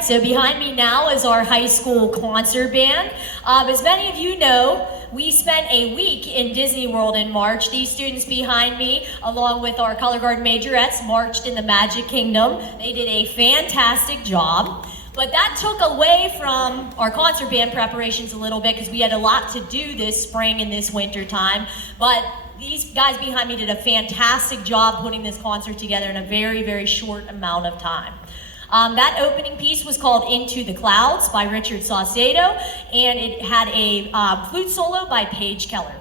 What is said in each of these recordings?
right, so behind me now is our high school concert band. As many of you know, we spent a week in Disney World in March. These students behind me, along with our color guard majorettes, marched in the Magic Kingdom. They did a fantastic job. But that took away from our concert band preparations a little bit because we had a lot to do this spring and this winter time. But these guys behind me did a fantastic job putting this concert together in a very, very short amount of time. That opening piece was called Into the Clouds by Richard Saucedo, and it had a flute solo by Paige Keller.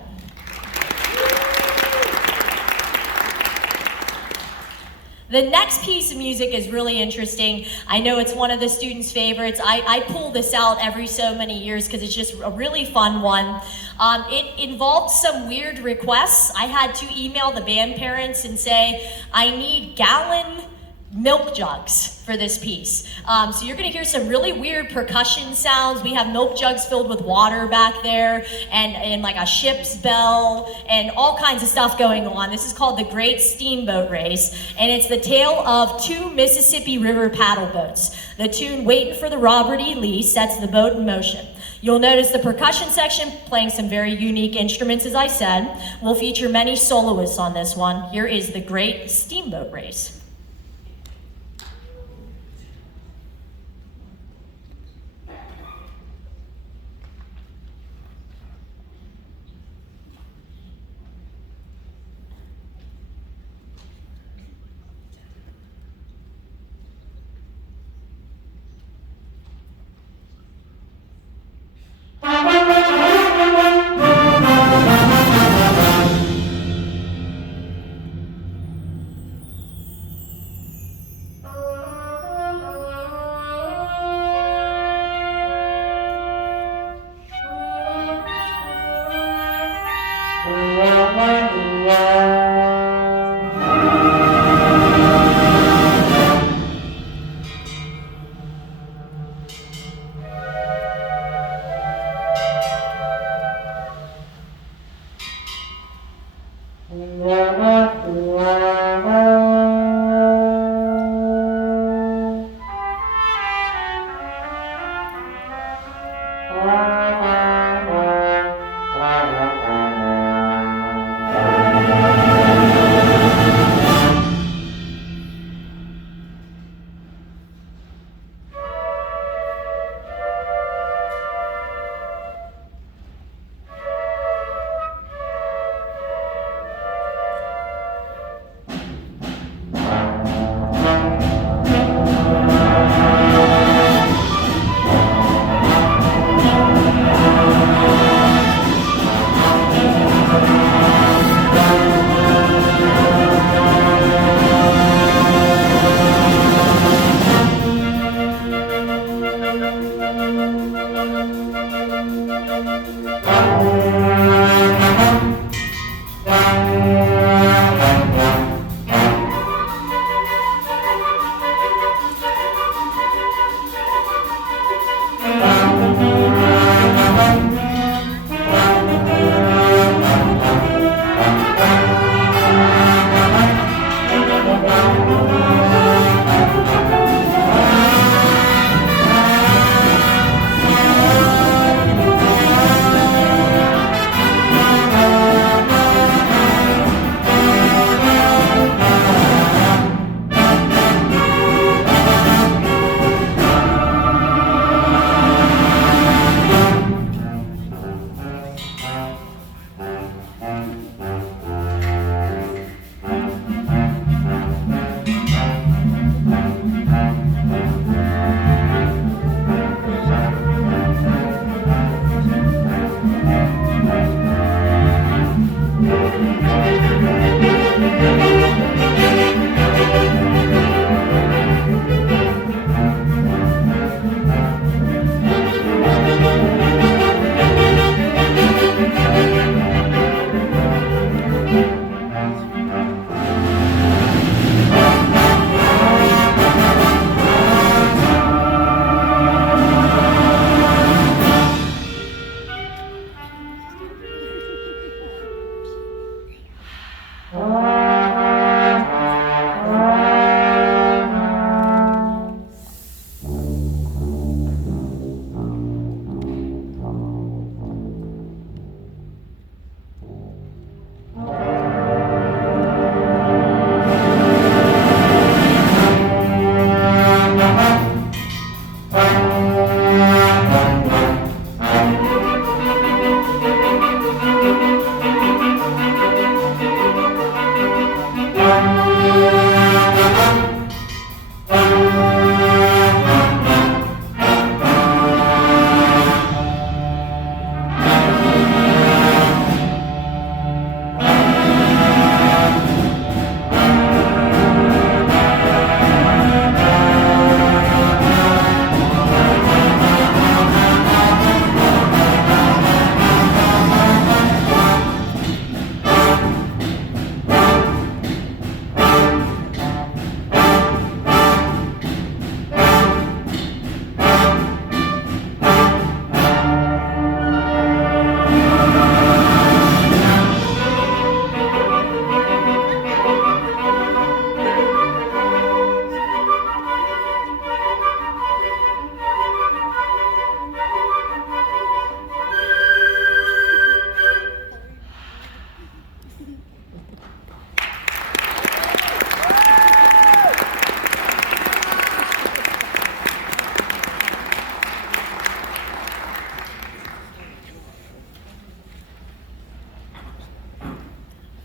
The next piece of music is really interesting. I know it's one of the students' favorites. I pull this out every so many years because it's just a really fun one. It involved some weird requests. I had to email the band parents and say, I need gallon milk jugs for this piece. So you're gonna hear some really weird percussion sounds. We have milk jugs filled with water back there and like a ship's bell and all kinds of stuff going on. This is called the Great Steamboat Race, and it's the tale of two Mississippi River paddle boats. The tune Waitin' for the Robert E. Lee sets the boat in motion. You'll notice the percussion section playing some very unique instruments, as I said. We'll feature many soloists on this one. Here is the Great Steamboat Race.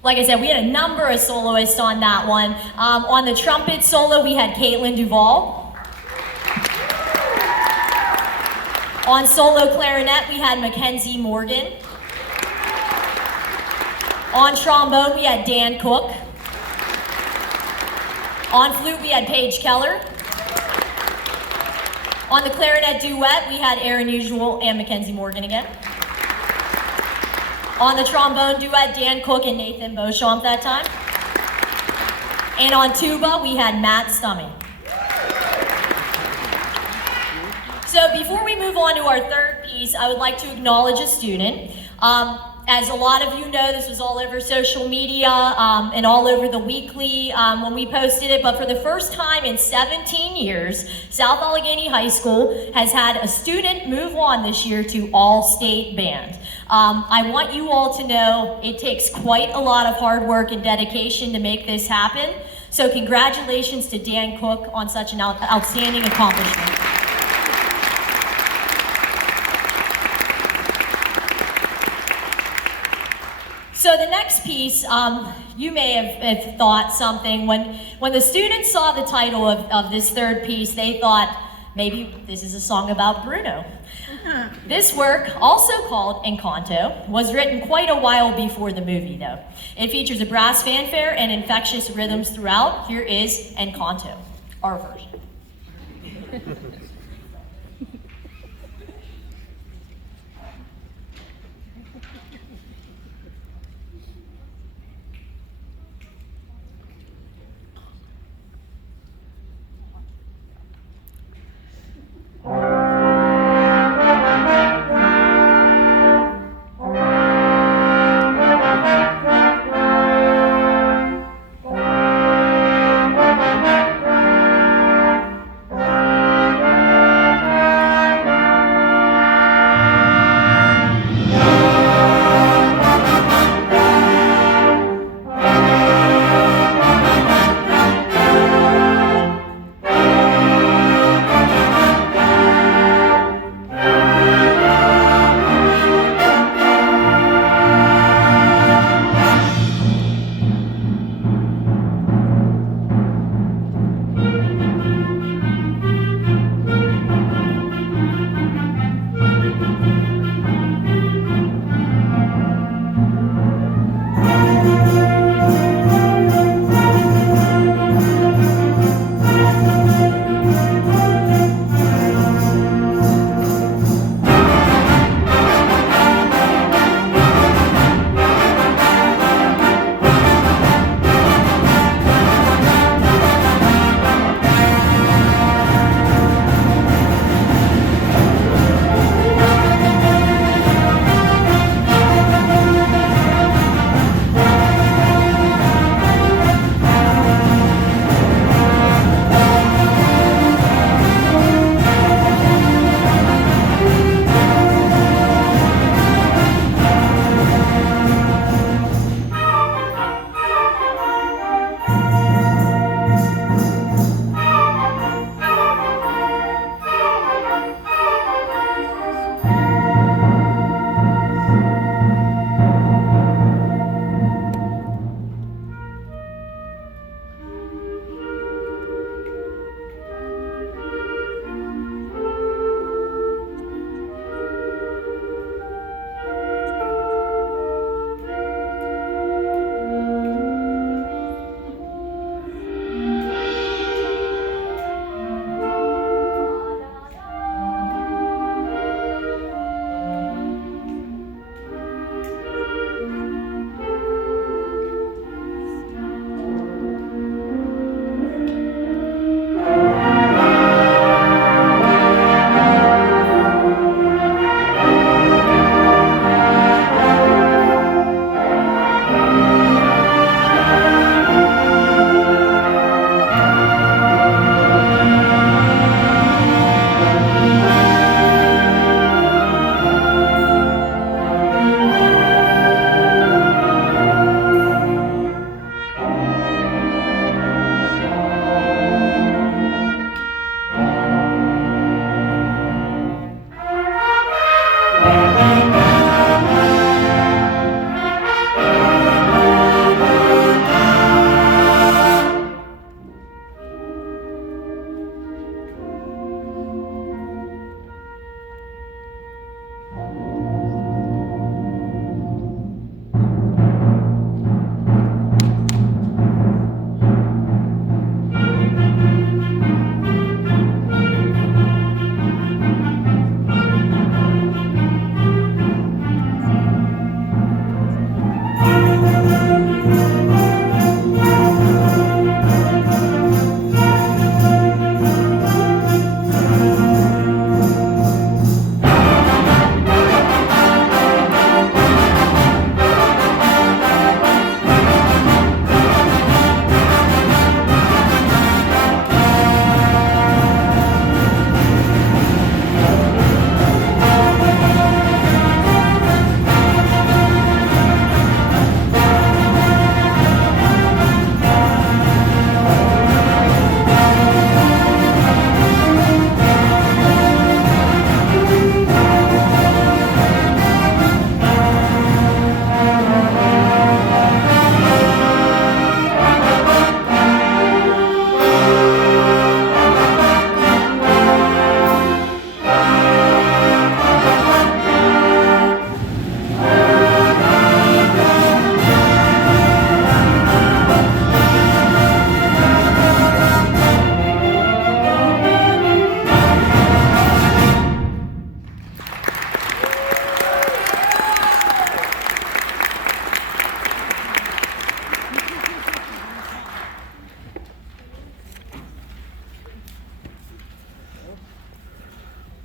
Like I said, we had a number of soloists on that one. On the trumpet solo, we had Caitlin Duvall. On solo clarinet, we had Mackenzie Morgan. On trombone, we had Dan Cook. On flute, we had Paige Keller. On the clarinet duet, we had Aaron Usual and Mackenzie Morgan again. On the trombone duet, Dan Cook and Nathan Beauchamp that time. And on tuba, we had Matt Stummy. So before we move on to our third piece, I would like to acknowledge a student. As a lot of you know, this was all over social media and all over the weekly when we posted it, but for the first time in 17 years, South Allegheny High School has had a student move on this year to all-state band. I want you all to know it takes quite a lot of hard work and dedication to make this happen, so congratulations to Dan Cook on such an outstanding accomplishment. So the next piece, you may have thought something. When the students saw the title of this third piece, they thought, maybe this is a song about Bruno. This work, also called Encanto, was written quite a while before the movie, though. It features a brass fanfare and infectious rhythms throughout. Here is Encanto, our version.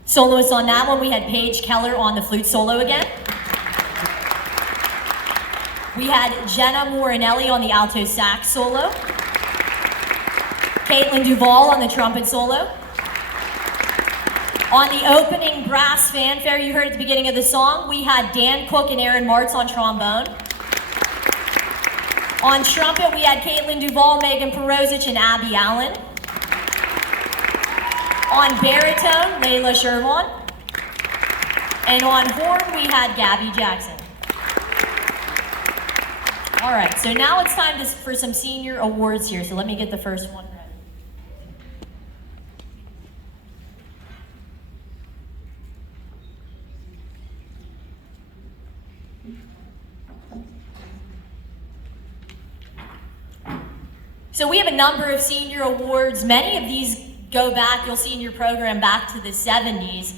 Soloists on that one, we had Paige Keller on the flute solo again. We had Jenna Morinelli on the alto sax solo. Caitlin Duvall on the trumpet solo. On the opening brass fanfare you heard at the beginning of the song, we had Dan Cook and Aaron Martz on trombone. On trumpet, we had Caitlin Duvall, Megan Perosic, and Abby Allen. On baritone, Layla Sherman. And on horn, we had Gabby Jackson. All right, so now it's time for some senior awards here, so let me get the first one ready. So we have a number of senior awards. Many of these go back, you'll see in your program, back to the 70s.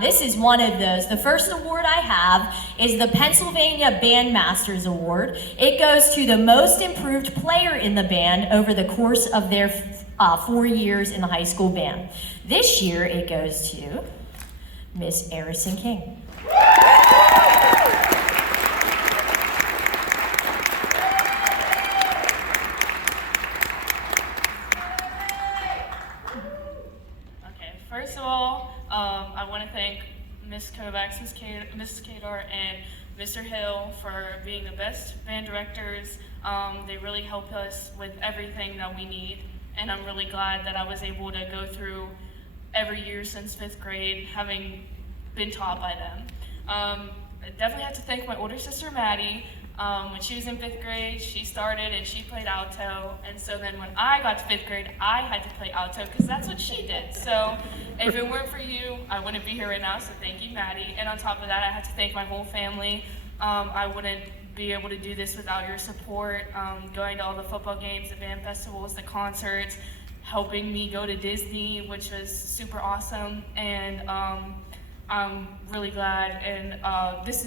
This is one of those. The first award I have is the Pennsylvania Bandmasters Award. It goes to the most improved player in the band over the course of their 4 years in the high school band. This year it goes to Miss Arison King. First of all, I want to thank Ms. Kovacs, Ms. Kadar, and Mr. Hill for being the best band directors. They really helped us with everything that we need, and I'm really glad that I was able to go through every year since 5th grade, having been taught by them. I definitely have to thank my older sister, Maddie. When she was in 5th grade, she started and she played alto, and so then when I got to 5th grade, I had to play alto because that's what she did. So if it weren't for you, I wouldn't be here right now, so thank you, Maddie. And on top of that, I have to thank my whole family. I wouldn't be able to do this without your support, going to all the football games, the band festivals, the concerts, helping me go to Disney, which was super awesome, and I'm really glad, and this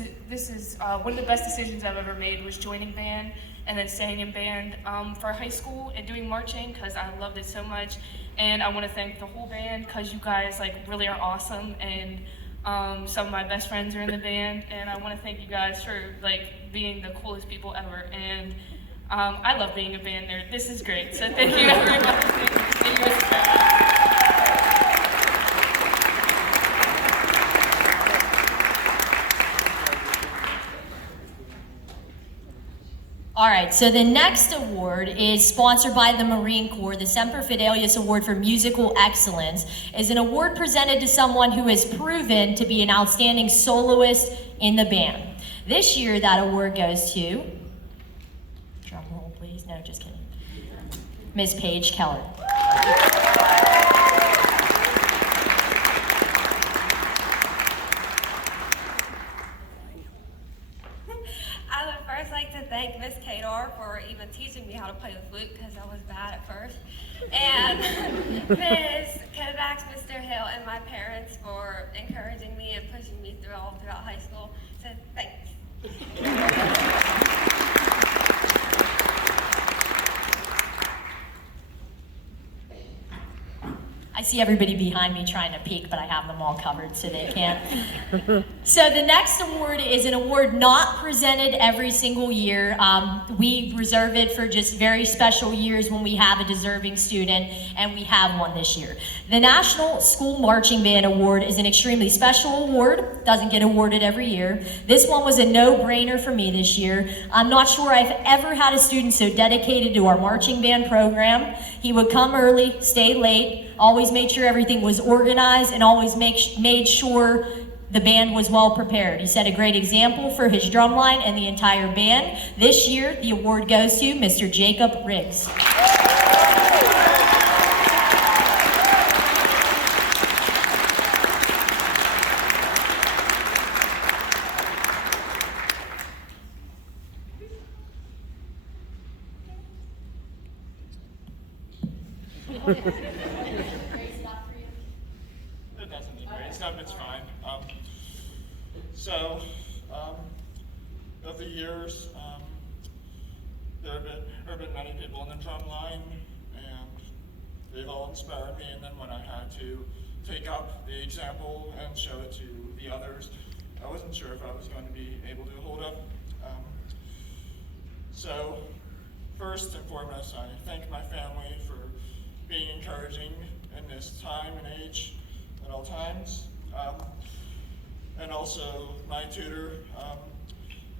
is one of the best decisions I've ever made was joining band and then staying in band for high school and doing marching because I loved it so much. And I want to thank the whole band because you guys really are awesome, and some of my best friends are in the band, and I want to thank you guys for being the coolest people ever. And I love being a band nerd. This is great. So thank you everybody. Thank you, Mr. President. All right, so the next award is sponsored by the Marine Corps. The Semper Fidelis Award for Musical Excellence is an award presented to someone who has proven to be an outstanding soloist in the band. This year, that award goes to, drum roll please, no, just kidding, Miss Paige Keller. I would first like to thank Miss Kadar for even teaching me how to play the flute because I was bad at first. And Ms. Kovacs, Mr. Hill, and my parents for encouraging me and pushing me throughout high school. So thanks. I see everybody behind me trying to peek, but I have them all covered so they can't. So the next award is an award not presented every single year. We reserve it for just very special years when we have a deserving student, and we have one this year. The National School Marching Band Award is an extremely special award, doesn't get awarded every year. This one was a no-brainer for me this year. I'm not sure I've ever had a student so dedicated to our marching band program. He would come early, stay late, always made sure everything was organized, and always made sure the band was well prepared. He set a great example for his drumline and the entire band. This year, the award goes to Mr. Jacob Riggs. It doesn't need great stuff, it's fine. Over the years, there have been many people in the drum line, and they've all inspired me. And then when I had to take up the example and show it to the others. I wasn't sure if I was going to be able to hold up. So first and foremost, I thank my family for being encouraging in this time and age at all times. And also my tutor,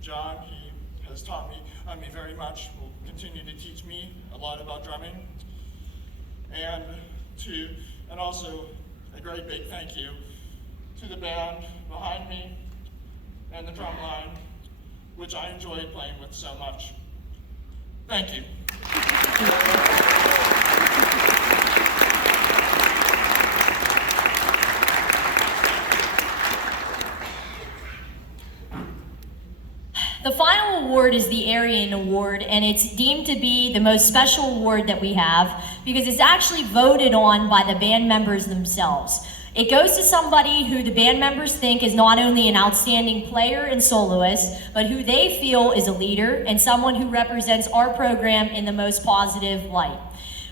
John, he has taught me very much, will continue to teach me a lot about drumming. And also a great big thank you to the band behind me and the drum line, which I enjoyed playing with so much. Thank you. The final award is the Aryan Award, and it's deemed to be the most special award that we have because it's actually voted on by the band members themselves. It goes to somebody who the band members think is not only an outstanding player and soloist, but who they feel is a leader and someone who represents our program in the most positive light.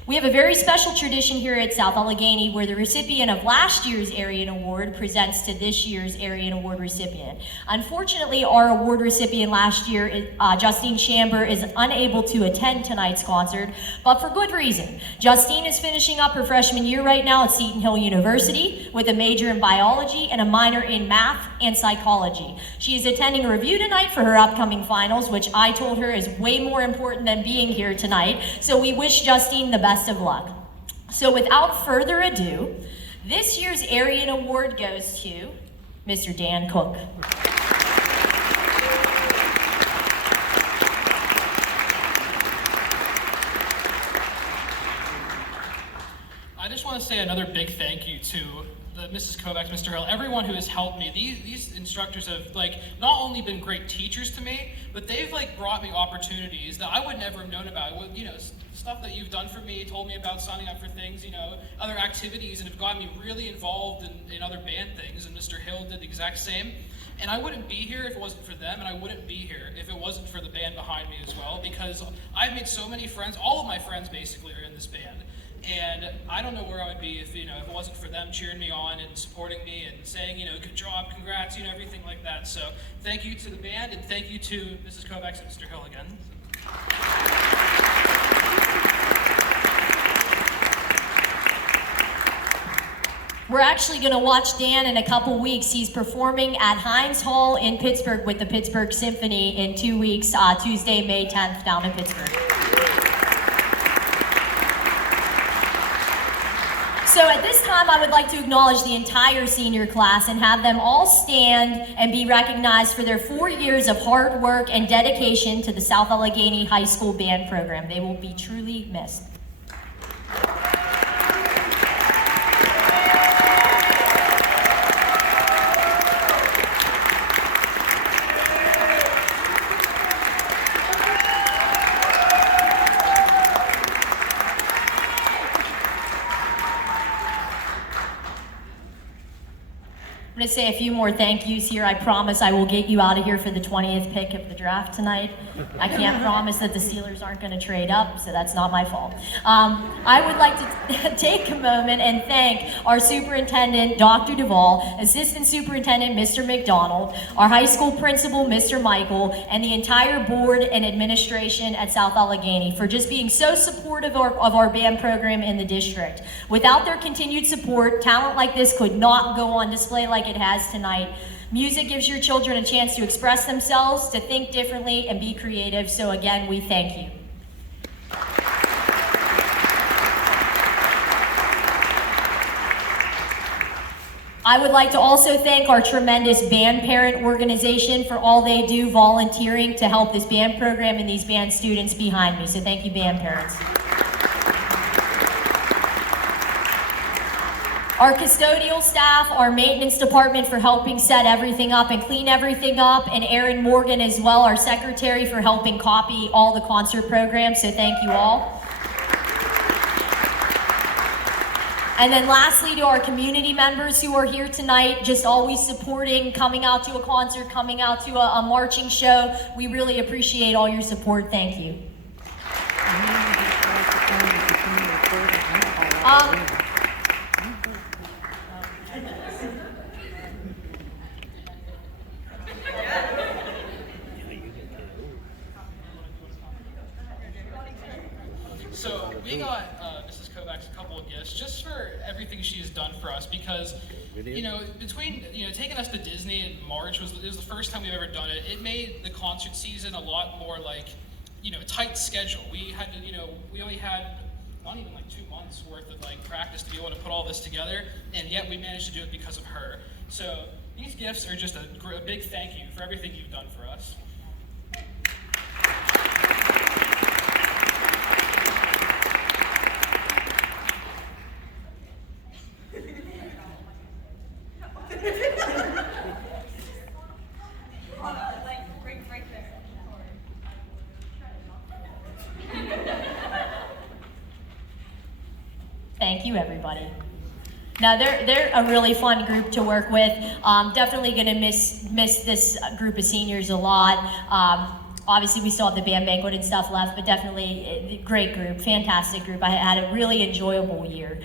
We have a very special tradition here at South Allegheny where the recipient of last year's Aryan Award presents to this year's Aryan Award recipient. Unfortunately, our award recipient last year, Justine Chamber, is unable to attend tonight's concert, but for good reason. Justine is finishing up her freshman year right now at Seton Hill University with a major in biology and a minor in math and psychology. She is attending a review tonight for her upcoming finals, which I told her is way more important than being here tonight. So we wish Justine the best of luck. So without further ado, this year's Aryan Award goes to Mr. Dan Cook. I just want to say another big thank you to Mrs. Kovacs, Mr. Hill, everyone who has helped me. These instructors have not only been great teachers to me, but they've brought me opportunities that I would never have known about. Stuff that you've done for me, told me about signing up for things, other activities, and have gotten me really involved in other band things. And Mr. Hill did the exact same. And I wouldn't be here if it wasn't for them, and I wouldn't be here if it wasn't for the band behind me as well, because I've made so many friends. All of my friends basically are in this band. And I don't know where I would be if it wasn't for them cheering me on and supporting me and saying, good job, congrats, everything like that. So thank you to the band, and thank you to Mrs. Kovacs and Mr. Hill again. We're actually going to watch Dan in a couple weeks. He's performing at Heinz Hall in Pittsburgh with the Pittsburgh Symphony in 2 weeks, Tuesday, May 10th, down in Pittsburgh. So at this time, I would like to acknowledge the entire senior class and have them all stand and be recognized for their 4 years of hard work and dedication to the South Allegheny High School Band Program. They will be truly missed. I'm going to say a few more thank yous here. I promise I will get you out of here for the 20th pick of the draft tonight. I can't promise that the Steelers aren't going to trade up, so that's not my fault. I would like to take a moment and thank our superintendent, Dr. Duvall, assistant superintendent, Mr. McDonald, our high school principal, Mr. Michael, and the entire board and administration at South Allegheny for just being so supportive of our band program in the district. Without their continued support, talent like this could not go on display like it has tonight. Music gives your children a chance to express themselves, to think differently, and be creative. So again, we thank you. I would like to also thank our tremendous band parent organization for all they do volunteering to help this band program and these band students behind me. So thank you, band parents. Our custodial staff, our maintenance department for helping set everything up and clean everything up, and Erin Morgan as well, our secretary, for helping copy all the concert programs, so thank you all. And then lastly, to our community members who are here tonight, just always supporting, coming out to a concert, coming out to a marching show. We really appreciate all your support. Thank you. we got Mrs. Kovacs a couple of gifts just for everything she has done for us because, between, taking us to Disney in March it was the first time we've ever done it. It made the concert season a lot more tight schedule. We had to, we only had not even 2 months worth of practice to be able to put all this together, and yet we managed to do it because of her. So these gifts are just a big thank you for everything you've done for us. Thank you, everybody. Now, they're a really fun group to work with. Definitely going to miss this group of seniors a lot. Obviously, we still have the band banquet and stuff left, but definitely a great group, fantastic group. I had a really enjoyable year.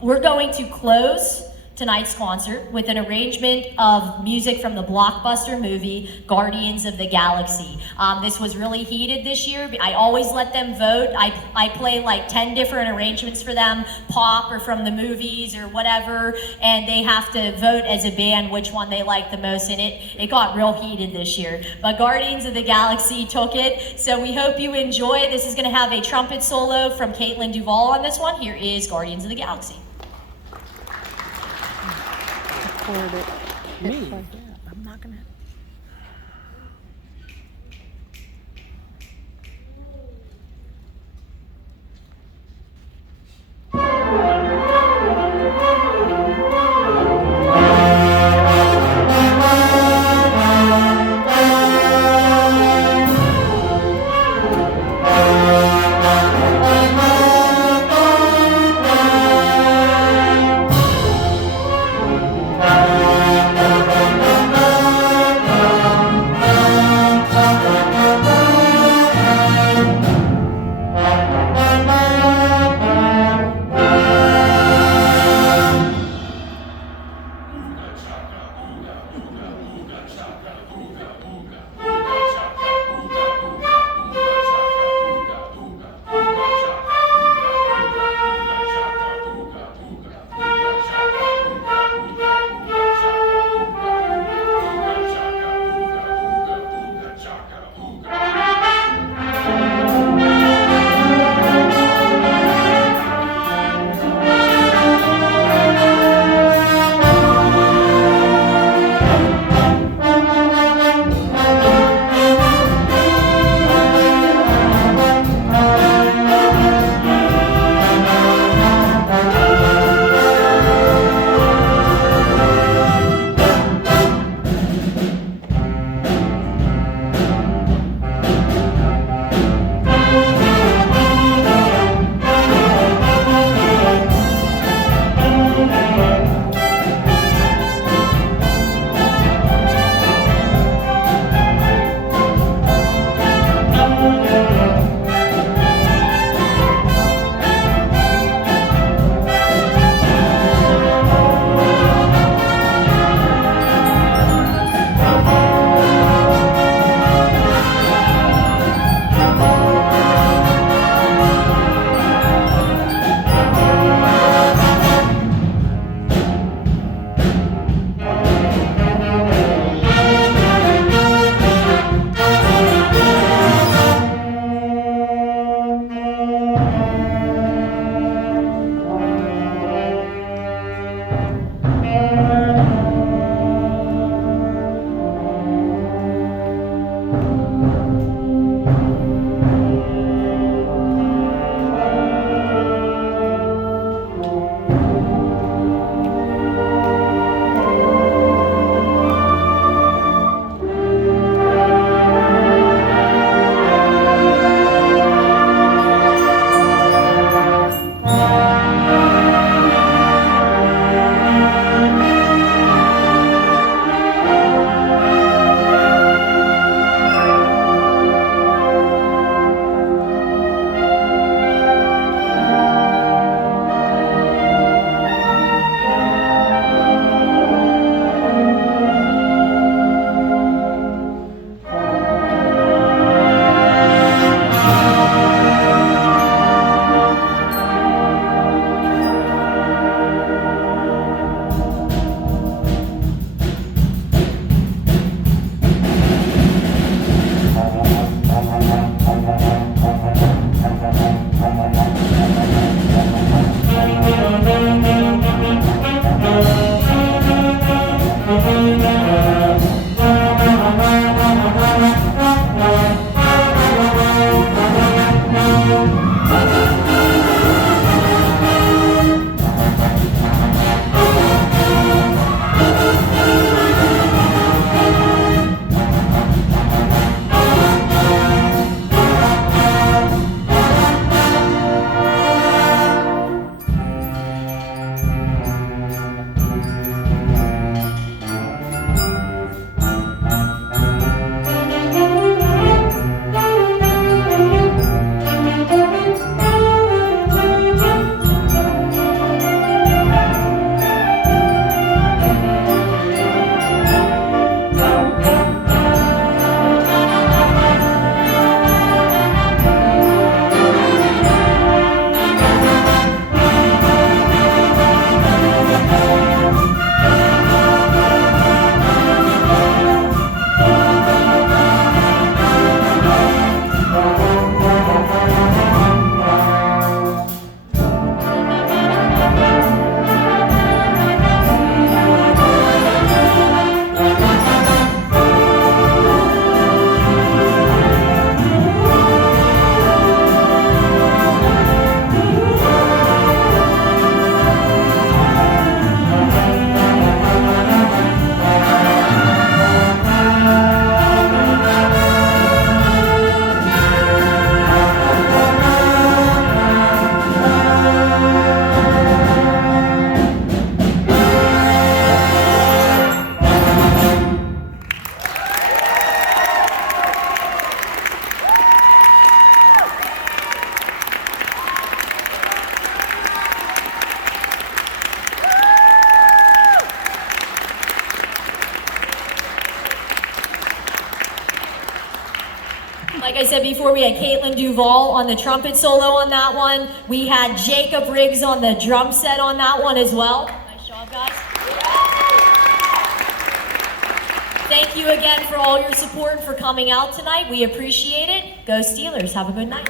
We're going to close tonight's concert with an arrangement of music from the blockbuster movie Guardians of the Galaxy. This was really heated this year. I always let them vote. I play 10 different arrangements for them, pop or from the movies or whatever, and they have to vote as a band which one they like the most, and it got real heated this year. But Guardians of the Galaxy took it, so we hope you enjoy. This is going to have a trumpet solo from Caitlin Duvall on this one. Here is Guardians of the Galaxy. Me? I'm not gonna. Thank you. Like I said before, we had Caitlin Duvall on the trumpet solo on that one. We had Jacob Riggs on the drum set on that one as well. Nice job, guys. Thank you again for all your support and for coming out tonight. We appreciate it. Go Steelers. Have a good night.